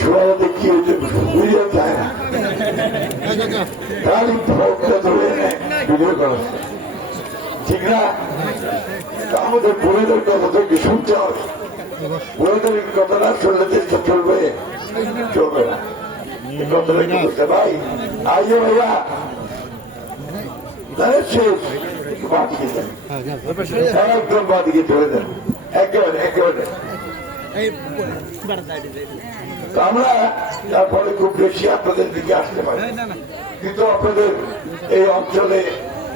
ছোড়ারা দেখি বুঝে যায় না, খালি ভোটটা ধরে ভিডিও করা, ঠিক না? আমাদের বুড়িদের কথা থেকে শুনতে হবে, বুড়িদের কথা না শুনলে চেষ্টা চলবে, চলবে না। কথাটা কি বলতে ভাই, আইয়ে ভাইয়া শেষ বাদিকে দেন, একদম বাদিকে ধরে দেন, একেবারে একেবারে। আমরা তারপরে খুব বেশি আপনাদের দিকে আসতে পারি, কিন্তু আপনাদের এই অঞ্চলে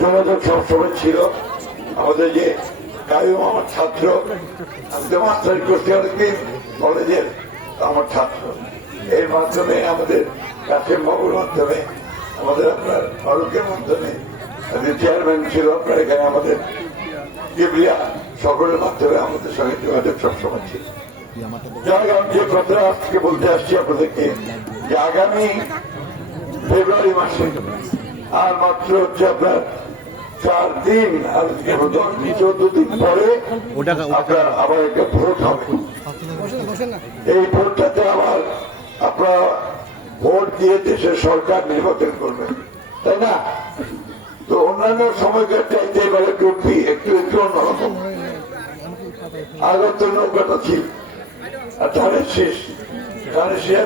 যোগাযোগ সবসময় ছিল। আমাদের যে কায়ুম আমার ছাত্র, আমি তো মাস্টারি করছি অনেকদিন কলেজের, আমার ছাত্র, এর মাধ্যমে আমাদের কাছের বাবুর মাধ্যমে, আমাদের আপনার ফারুকের মাধ্যমে চেয়ারম্যান ছিল আপনার এখানে, আমাদের কিবরিয়া, সকলের মাধ্যমে আমাদের সঙ্গে যোগাযোগ সবসময় ছিল। যে কথা আজকে বলতে আসছি আপনাদেরকে, যে আগামী ফেব্রুয়ারি মাসে আর মাত্র হচ্ছে আপনার 4 দিন, আর 14 দিন পরে আপনার আবার একটা ভোট হবে। এই ভোটটাতে আবার আপনারা ভোট দিয়ে দেশের সরকার নির্বাচন করবেন, তাই না? তো অন্যান্য সময়কার চাইতে এবার একটু একটু অন্যরকম। আগত নৌকাটা ছিল আর ধানের শেষ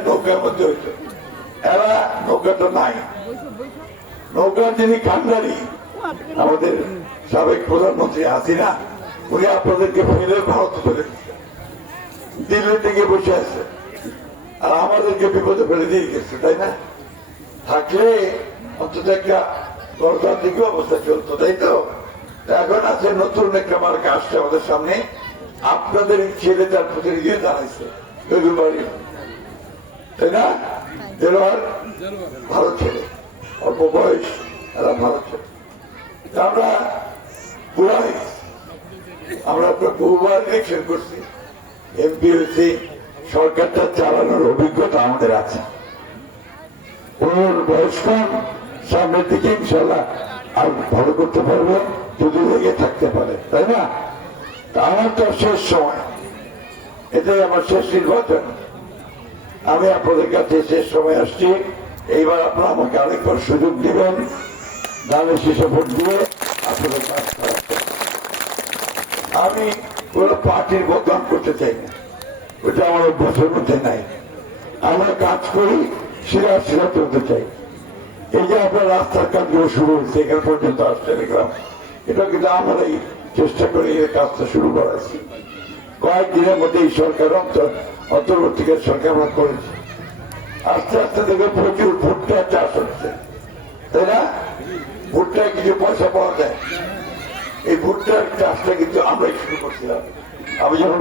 নৌকার মধ্যে হইত, এরা নৌকাটা নাই। নৌকার যিনি কান্ডারি, আমাদের সাবেক প্রধানমন্ত্রী হাসিনা, উনি আপনাদেরকে ফেলে ভারত ফেলে দিল্লি থেকে বসে আছে, আর আমাদেরকে বিপদে ফেলে দিয়ে গেছে, তাই না? থাকলে অন্তত একটা গণতান্ত্রিক অবস্থা চলতো, তাই তো? এখন আছে নতুন একটা মার্কা আসছে আমাদের সামনে, আপনাদের ছেলে তার প্রতিনিধি দাঁড়াইছে, তাই না? দেলোয়ার ভালো ছেলে, অল্প বয়স, এরা ভালো ছেলে। আমরা পুরাই, আমরা বহুবার ইলেকশন করছি, এমপি হয়েছি, সরকারটা চালানোর অভিজ্ঞতা আমাদের আছে। ওর বয়স কম, সামনের দিকে ইনশাল্লাহ আর ভালো করতে পারবে যদি লেগে থাকতে পারে, তাই না? আমার তো শেষ সময়, এটাই আমার শেষ নির্বাচন। আমি আপনাদের কাছে শেষ সময় আসছি, এইবার আপনারা আমাকে আরেকবার সুযোগ দিবেন, ধানের শীষে ভোট দিয়ে আপনাদের কাজ করাতে। আমি কোন পার্টির বদনাম করতে চাই না, ওটা আমার অভ্যাসের মধ্যে নাই। আমরা কাজ করি, শিরা চলতে চাই। এই যে আপনার রাস্তার কাজগুলো শুরু হয়েছে, এখানে পর্যন্ত আসছে দেখলাম, এটা কিন্তু আমরাই চেষ্টা করি এই কাজটা শুরু করাচ্ছি। কয়েকদিনের মধ্যে এই সরকার অন্তর্বর্তীকালীন সরকার আমরা করেছি। আস্তে আস্তে দেখে প্রচুর ভুট্টা চাষ হচ্ছে, তাই না? ভুট্টায় কিছু পয়সা পাওয়া যায়, এই ভুট্টার চাষটা কিন্তু আমরাই শুরু করছিলাম। আমি যখন